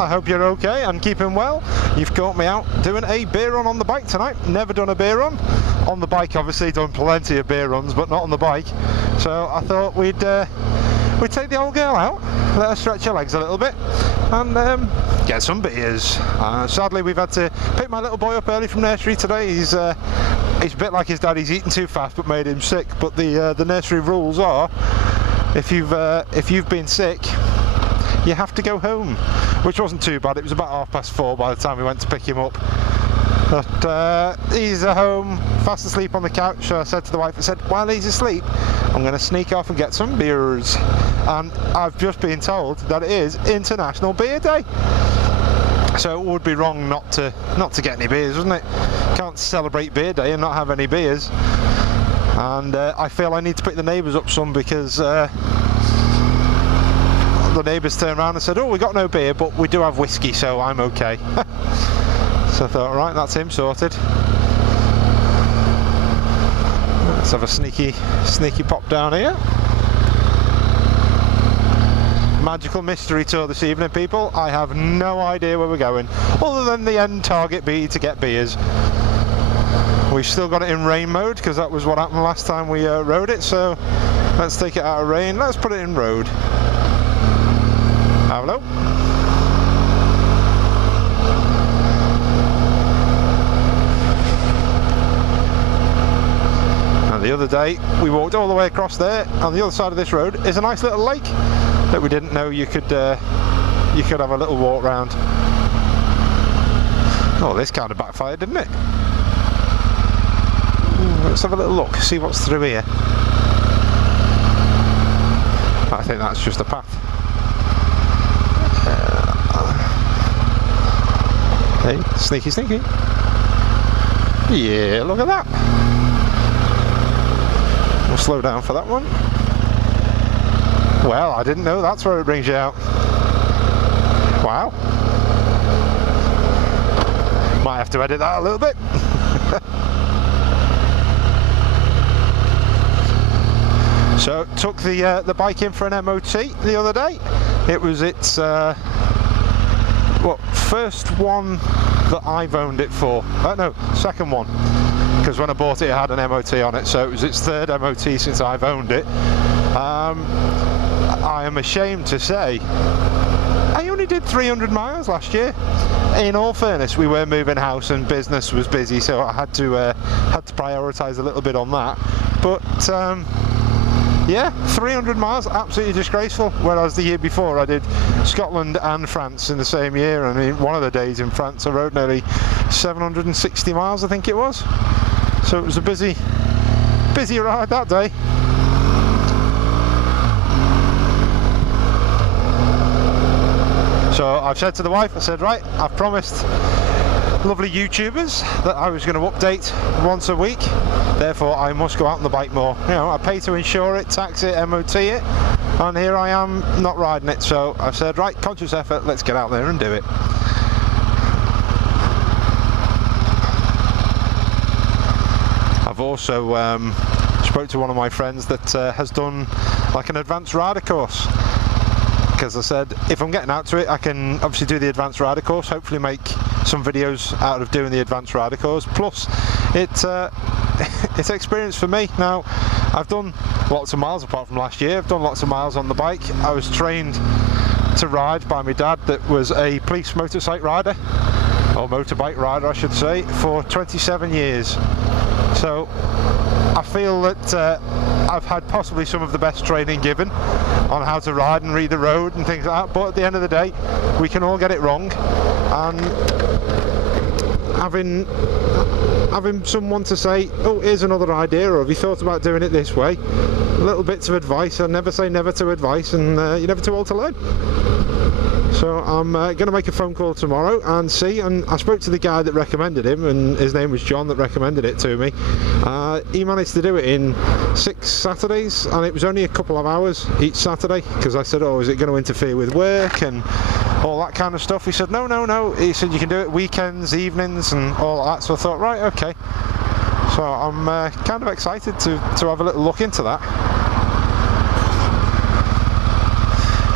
I hope you're okay and keeping well. You've caught me out doing a beer run on the bike tonight. Never done a beer run. On the bike, obviously, done plenty of beer runs, but not on the bike. So I thought we'd take the old girl out, let her stretch her legs a little bit, and get some beers. Sadly, we've had to pick my little boy up early from nursery today. He's a bit like his dad. He's eaten too fast, but made him sick. But the nursery rules are, if you've been sick, you have to go home, which wasn't too bad. It was about 4:30 by the time we went to pick him up. But he's at home, fast asleep on the couch. So I said to the wife, I said, while he's asleep, I'm going to sneak off and get some beers. And I've just been told that it is International Beer Day. So it would be wrong not to get any beers, wouldn't it? Can't celebrate Beer Day and not have any beers. And I feel I need to pick the neighbours up some, because the neighbours turned around and said, oh, we got no beer, but we do have whiskey, so I'm okay. So I thought, right, that's him sorted. Let's have a sneaky pop down here. Magical mystery tour this evening, people. I have no idea where we're going, other than the end target be to get beers. We've still got it in rain mode, because that was what happened last time we rode it. So let's take it out of rain. Let's put it in road. Hello. And the other day we walked all the way across there. On the other side of this road is a nice little lake that we didn't know you could have a little walk round. Oh, this kind of backfired, didn't it? Let's have a little look, see what's through here. I think that's just a path. Hey, sneaky. Yeah, look at that. We'll slow down for that one. Well, I didn't know that's where it brings you out. Wow. Might have to edit that a little bit. So, took the bike in for an MOT the other day. It was its first one that I've owned it for. No, second one. Because when I bought it, it had an MOT on it, so it was its third MOT since I've owned it. I am ashamed to say I only did 300 miles last year. In all fairness, we were moving house and business was busy, so I had to prioritise a little bit on that. But yeah, 300 miles, absolutely disgraceful. Whereas the year before I did Scotland and France in the same year. I mean, one of the days in France I rode nearly 760 miles, I think it was. So it was a busy ride that day. So I've said to the wife, I said, right, I've promised lovely YouTubers that I was going to update once a week, therefore I must go out on the bike more. You know, I pay to insure it, tax it, MOT it, and here I am not riding it. So I said, right, conscious effort, let's get out there and do it. I've also spoke to one of my friends that has done like an advanced rider course. Because I said, if I'm getting out to it, I can obviously do the advanced rider course, hopefully make some videos out of doing the advanced rider course. Plus, it's experience for me. Now, I've done lots of miles apart from last year. I've done lots of miles on the bike. I was trained to ride by my dad, that was a police motorcycle rider, or motorbike rider I should say, for 27 years. So I feel that I've had possibly some of the best training given on how to ride and read the road and things like that, but at the end of the day we can all get it wrong, and having someone to say, oh, here's another idea, or have you thought about doing it this way, little bits of advice. I never say never to advice, and you're never too old to learn. So I'm going to make a phone call tomorrow and see, and I spoke to the guy that recommended him, and his name was John, that recommended it to me. He managed to do it in 6 Saturdays, and it was only a couple of hours each Saturday, because I said, oh, is it going to interfere with work and all that kind of stuff? He said, no. He said you can do it weekends, evenings and all that. So I thought, right, okay. So I'm kind of excited to have a little look into that.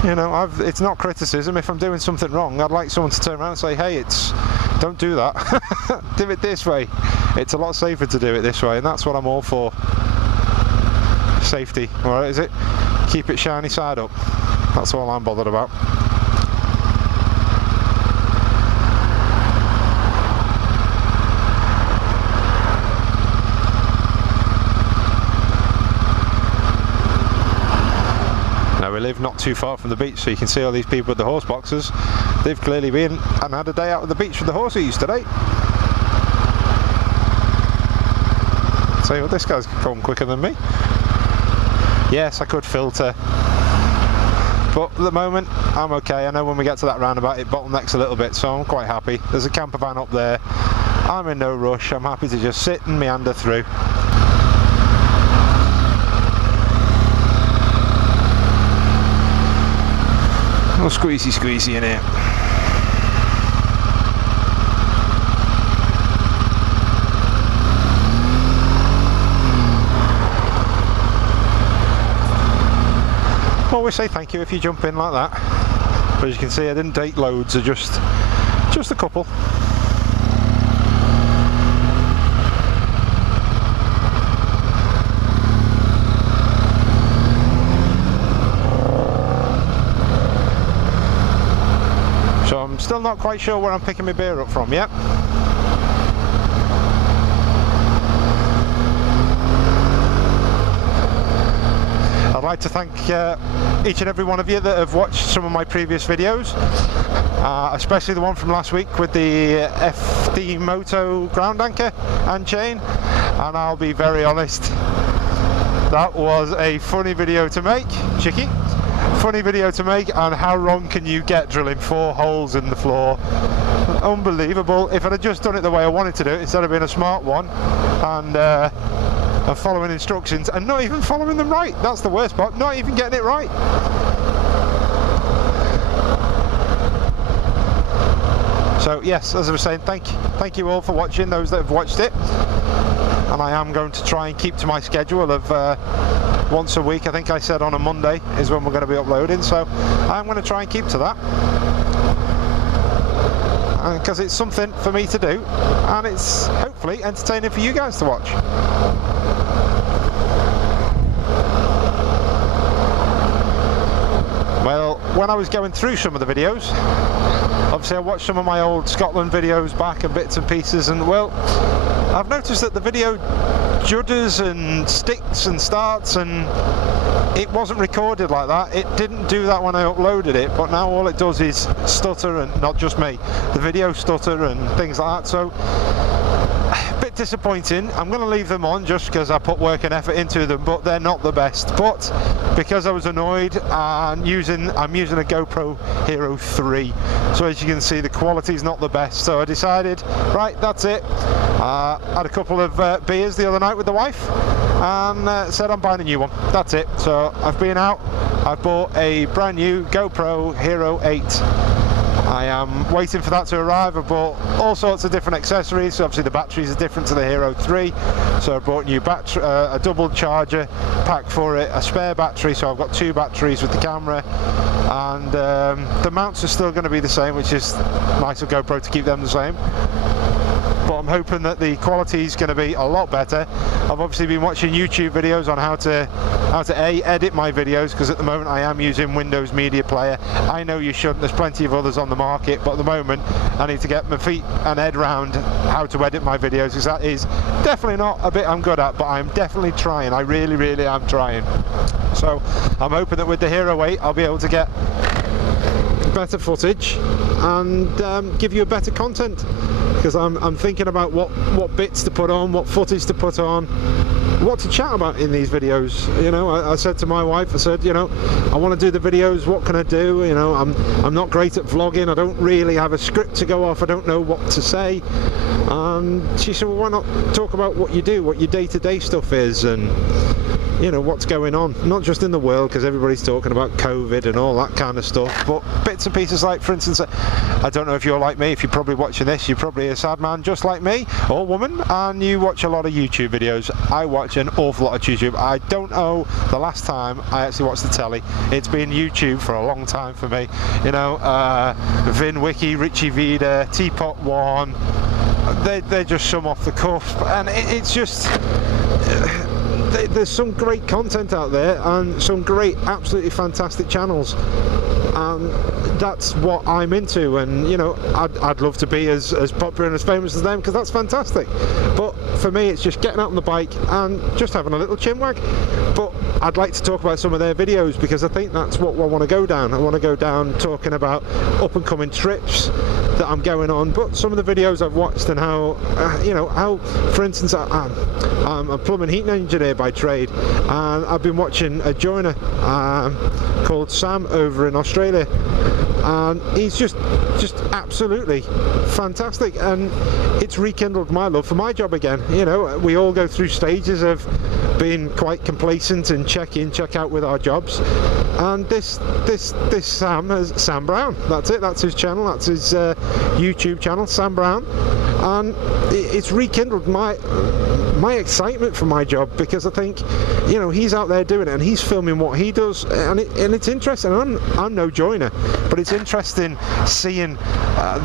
You know, it's not criticism. If I'm doing something wrong, I'd like someone to turn around and say, hey, don't do that. Do it this way. It's a lot safer to do it this way, and that's what I'm all for. Safety, alright, is it? Keep it shiny side up. That's all I'm bothered about. We live not too far from the beach, so you can see all these people with the horse boxes. They've clearly been and had a day out at the beach with the horses today. So well, this guy's going quicker than me. Yes, I could filter, but at the moment I'm okay. I know when we get to that roundabout it bottlenecks a little bit, so I'm quite happy. There's a camper van up there. I'm in no rush. I'm happy to just sit and meander through. Oh, squeezy in here. Always say thank you if you jump in like that. But as you can see, I didn't take loads, just a couple. So I'm still not quite sure where I'm picking my beer up from yet. I'd like to thank each and every one of you that have watched some of my previous videos, especially the one from last week with the FD Moto ground anchor and chain, and I'll be very honest, that was a funny video to make, Chicky. Funny video to make, and how wrong can you get drilling 4 holes in the floor? Unbelievable. If I'd have just done it the way I wanted to do it, instead of being a smart one and following instructions and not even following them right. That's the worst part, not even getting it right. So yes, as I was saying, thank you all for watching, those that have watched it. And I am going to try and keep to my schedule of once a week. I think I said on a Monday is when we're going to be uploading, so I'm going to try and keep to that, because it's something for me to do and it's hopefully entertaining for you guys to watch. Well, when I was going through some of the videos, obviously I watched some of my old Scotland videos back and bits and pieces, and well, I've noticed that the video judders and sticks and starts, and it wasn't recorded like that. It didn't do that when I uploaded it, but now all it does is stutter, and not just me, the video stutter and things like that. So a bit disappointing. I'm going to leave them on just because I put work and effort into them, but they're not the best. But because I was annoyed, and I'm using a GoPro Hero 3, so as you can see the quality's not the best, so I decided, right, that's it. Had a couple of beers the other night with the wife and said I'm buying a new one. That's it. So I've been out, I've bought a brand new GoPro Hero 8. I am waiting for that to arrive. I bought all sorts of different accessories. So obviously the batteries are different to the Hero 3, so I bought new battery, a double charger pack for it, a spare battery, so I've got 2 batteries with the camera, and the mounts are still going to be the same, which is nice of GoPro to keep them the same. But I'm hoping that the quality is going to be a lot better. I've obviously been watching YouTube videos on how to edit my videos, because at the moment I am using Windows Media Player. I know you shouldn't, there's plenty of others on the market, but at the moment I need to get my feet and head around how to edit my videos, because that is definitely not a bit I'm good at, but I'm definitely trying. I really am trying. So I'm hoping that with the Hero 8 I'll be able to get better footage and give you a better content, because I'm thinking about what bits to put on, what footage to put on, what to chat about in these videos. You know, I said to my wife, I said, you know, I want to do the videos, what can I do? You know, I'm not great at vlogging, I don't really have a script to go off, I don't know what to say. And she said, well, why not talk about what you do, what your day-to-day stuff is, and you know, what's going on, not just in the world, because everybody's talking about COVID and all that kind of stuff, but bits and pieces, like for instance, I don't know if you're like me, if you're probably watching this, you're probably a sad man just like me, or woman, and you watch a lot of YouTube videos. I watch watch an awful lot of YouTube. I don't know the last time I actually watched the telly. It's been YouTube for a long time for me. You know, Vin Wiki, Richie Vida, Teapot One. They're just some off the cuff, and it's just. There's some great content out there and some great, absolutely fantastic channels, and that's what I'm into. And you know, I'd love to be as popular and as famous as them, because that's fantastic. But for me, it's just getting out on the bike and just having a little chinwag. But I'd like to talk about some of their videos, because I think that's what I want to go down. I want to go down talking about up and coming trips that I'm going on, but some of the videos I've watched and how you know, how, for instance, I'm a plumbing heating engineer by trade, and I've been watching a joiner called Sam over in Australia, and he's just absolutely fantastic, and it's rekindled my love for my job again. You know, we all go through stages of being quite complacent and check in, check out with our jobs, and this Sam Brown, that's it, that's his channel, that's his YouTube channel, Sam Brown, and it's rekindled my excitement for my job, because I think, you know, he's out there doing it and he's filming what he does, and it's interesting. I'm no joiner, but it's interesting seeing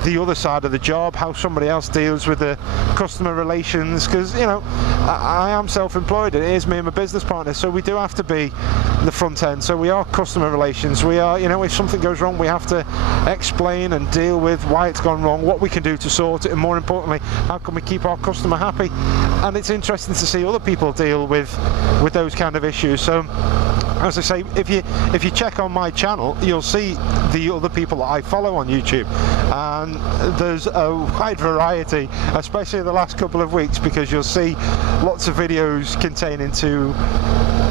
the other side of the job, how somebody else deals with the customer relations, because, you know, I am self-employed, it is me and my business partner, so we do have to be the front end. So we are customer relations, we are, you know, if something goes wrong, we have to explain and deal with why it's gone wrong, what we can do to sort it, and more importantly, how can we keep our customer happy. And it's interesting to see other people deal with those kind of issues. So as I say, if you check on my channel, you'll see the other people that I follow on YouTube, and there's a wide variety, especially the last couple of weeks, because you'll see lots of videos containing to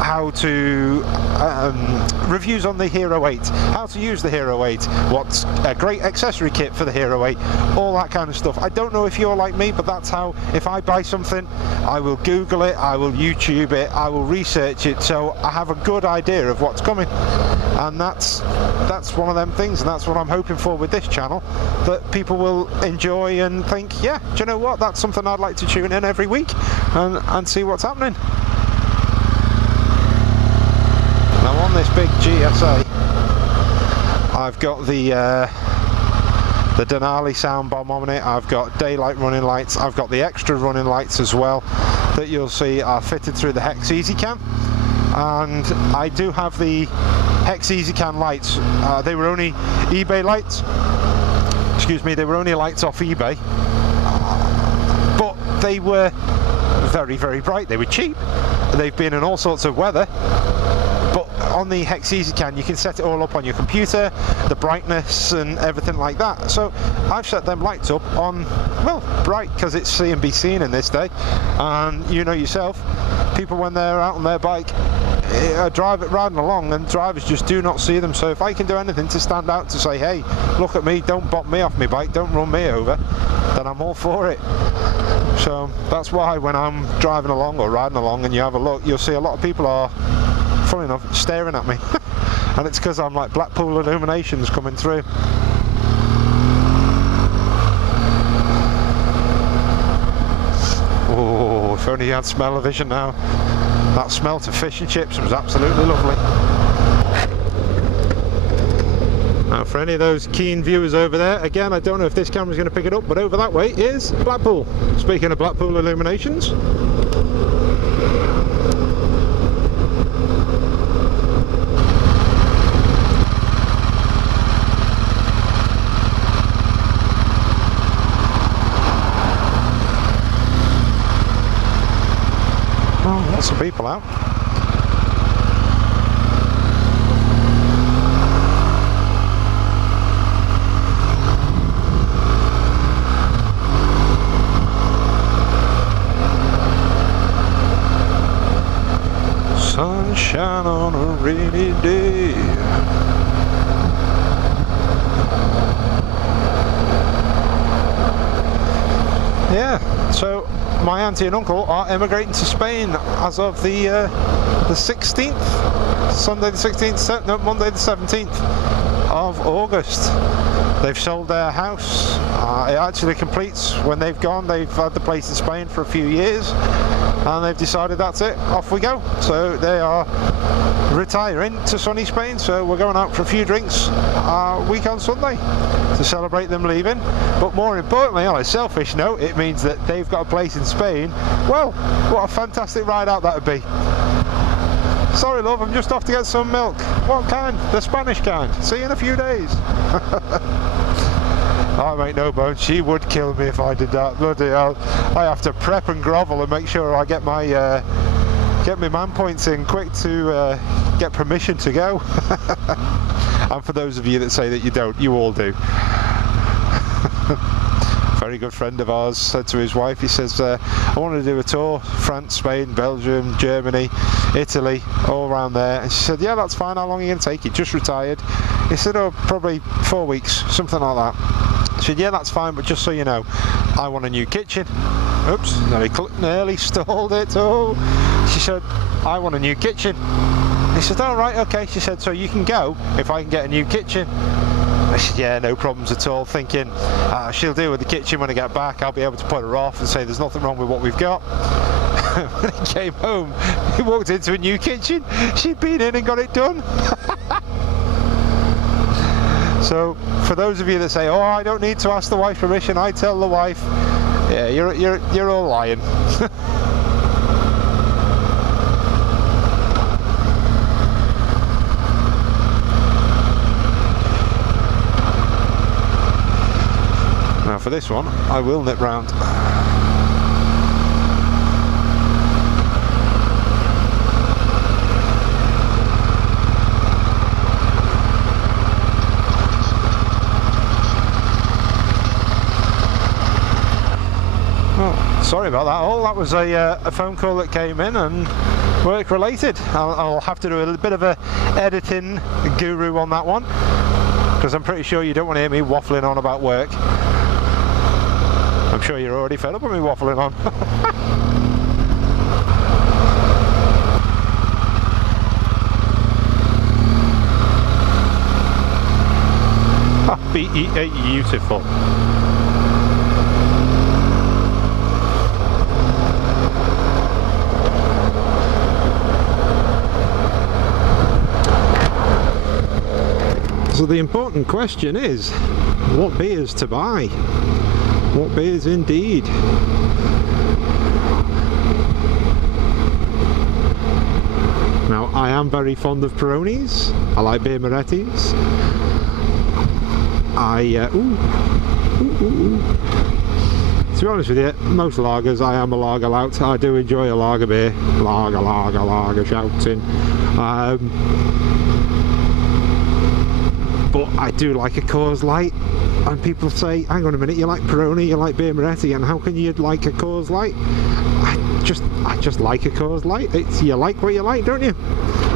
how to reviews on the Hero 8, how to use the Hero 8, what's a great accessory kit for the Hero 8, all that kind of stuff. I don't know if you're like me, but that's how, if I buy something, I will Google it, I will YouTube it, I will research it, so I have a good idea of what's coming. And that's one of them things, and that's what I'm hoping for with this channel, that people will enjoy and think, yeah, do you know what, that's something I'd like to tune in every week and see what's happening. Now on this big GSA, I've got the Denali sound bomb on it, I've got daylight running lights, I've got the extra running lights as well that you'll see are fitted through the Hex EasyCam, and I do have the Hex EasyCam lights. They were only eBay lights, excuse me, they were only lights off eBay, but they were very, very bright, they were cheap, they've been in all sorts of weather. On the Hex EasyCam you can set it all up on your computer, the brightness and everything like that. So I've set them lights up on, well, bright, because it's see and be seen in this day, and you know yourself, people when they're out on their bike riding along, and drivers just do not see them. So if I can do anything to stand out, to say, hey, look at me, don't bop me off my bike, don't run me over, then I'm all for it. So that's why when I'm driving along or riding along and you have a look, you'll see a lot of people are, funny enough, staring at me. And it's because I'm like Blackpool illuminations coming through. Oh, if only you had smell-o-vision now. That smell to fish and chips was absolutely lovely. Now for any of those keen viewers over there, again, I don't know if this camera's going to pick it up, but over that way is Blackpool. Speaking of Blackpool illuminations, lots of people out. Sunshine on a rainy day. Yeah, so my auntie and uncle are emigrating to Spain as of the 16th, Sunday the 16th, no, Monday the 17th of August. They've sold their house. It actually completes when they've gone. They've had the place in Spain for a few years, and they've decided that's it, off we go. So they are retiring to sunny Spain, so we're going out for a few drinks week on Sunday to celebrate them leaving. But more importantly, on a selfish note, it means that they've got a place in Spain. Well, what a fantastic ride out that would be. Sorry love, I'm just off to get some milk. What kind? The Spanish kind. See you in a few days. I make no bones, she would kill me if I did that. Bloody hell. I have to prep and grovel and make sure I get my man points in quick to get permission to go. And for those of you that say that you don't, you all do. Very good friend of ours said to his wife, he says, I want to do a tour, France, Spain, Belgium, Germany, Italy, all around there. And she said, yeah, that's fine, how long are you going to take? He just retired. He said, oh, probably 4 weeks, something like that. She said, yeah, that's fine, but just so you know, I want a new kitchen. Oops, nearly stalled it. Oh, she said, I want a new kitchen. He said, all right, okay. She said, so you can go if I can get a new kitchen. I said, yeah, no problems at all, thinking she'll deal with the kitchen when I get back. I'll be able to put her off and say there's nothing wrong with what we've got. When he came home, he walked into a new kitchen. She'd been in and got it done. So for those of you that say, oh, I don't need to ask the wife permission, I tell the wife, yeah, you're all lying. Now for this one, I will nip round. Oh, sorry about that all. That was a phone call that came in and work related. I'll have to do a little bit of a editing guru on that one, because I'm pretty sure you don't want to hear me waffling on about work. I'm sure you're already fed up with me waffling on. Beautiful. So the important question is, what beers to buy? What beers indeed? Now, I am very fond of Peronis. I like beer Moretti's. To be honest with you, most lagers, I am a lager lout. I do enjoy a lager beer. Lager shouting. But I do like a Coors Light. And people say, hang on a minute, you like Peroni, you like beer Moretti, and how can you like a Coors Light? I just like a Coors Light. It's, you like what you like, don't you?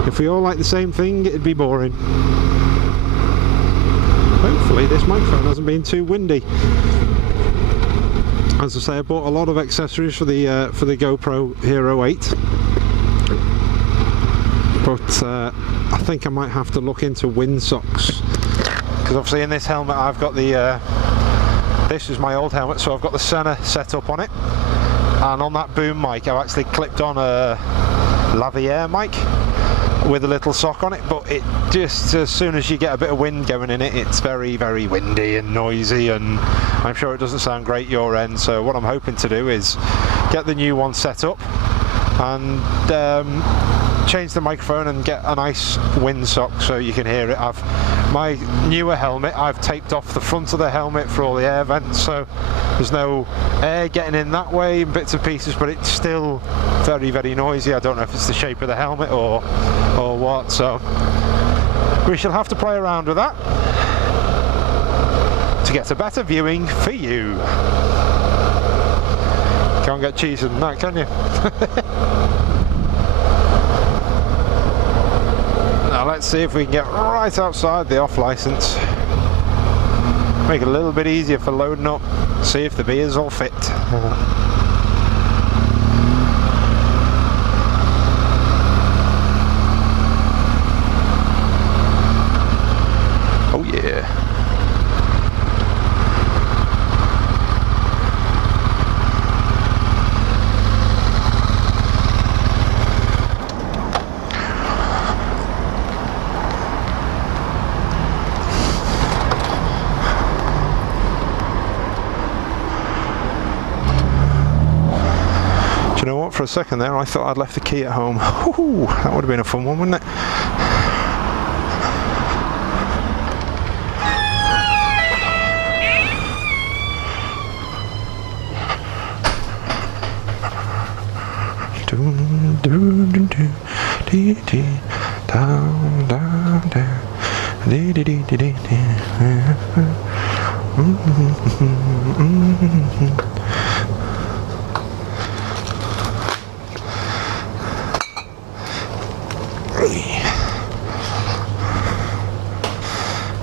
If we all like the same thing, it'd be boring. Hopefully this microphone hasn't been too windy. As I say, I bought a lot of accessories for the GoPro Hero 8, but I think I might have to look into windsocks, because obviously in this helmet I've got the this is my old helmet, so I've got the Senna set up on it, and on that boom mic I've actually clipped on a Lavier mic with a little sock on it, but it just, as soon as you get a bit of wind going in it, it's very, very windy and noisy, and I'm sure it doesn't sound great your end. So what I'm hoping to do is get the new one set up and change the microphone and get a nice windsock so you can hear it. My newer helmet, I've taped off the front of the helmet for all the air vents, so there's no air getting in that way, bits and pieces, but it's still very, very noisy. I don't know if it's the shape of the helmet or what, so we shall have to play around with that to get a better viewing for you. Can't get cheesier than that, can you? Now let's see if we can get right outside the off license. Make it a little bit easier for loading up. See if the beers all fit. Oh yeah. know what, for a second there I thought I'd left the key at home. Ooh, that would have been a fun one, wouldn't it?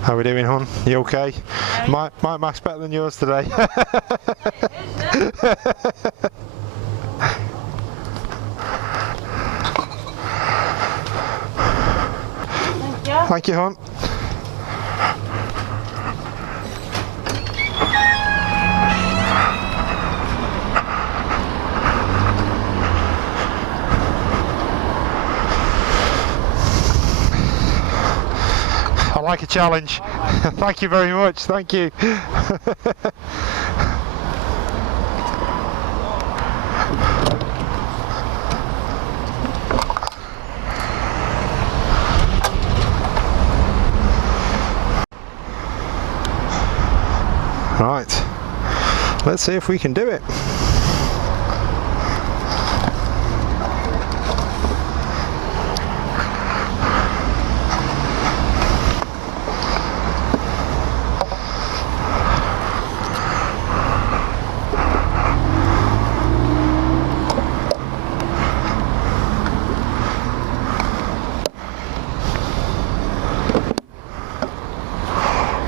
How are we doing, hon? You okay? My Mac's better than yours today. Thank you, hon. I like a challenge. Thank you very much. Thank you. Right, let's see if we can do it.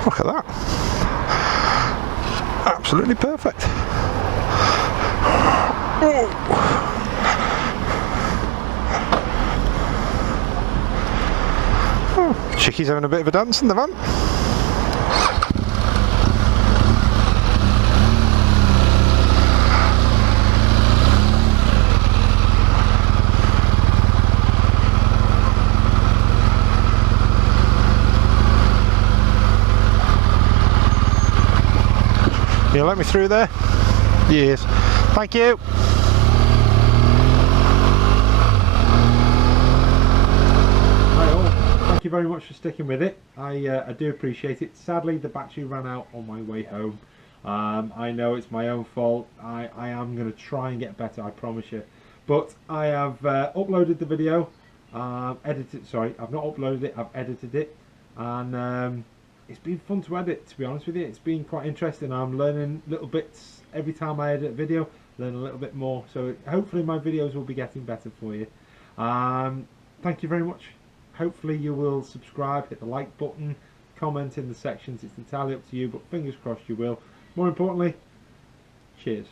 Look at that. Absolutely perfect. Oh, Chicky's having a bit of a dance in the van. You let me through there? Yes. Thank you. Hi all. Thank you very much for sticking with it. I do appreciate it. Sadly, the battery ran out on my way home. I know it's my own fault. I am going to try and get better, I promise you. But I have uploaded the video. Sorry, I've not uploaded it. I've edited it, and it's been fun to edit, to be honest with you. It's been quite interesting. I'm learning little bits every time I edit a video, learn a little bit more. So hopefully my videos will be getting better for you. Thank you very much. Hopefully you will subscribe, hit the like button, comment in the sections. It's entirely up to you, but fingers crossed you will. More importantly, cheers.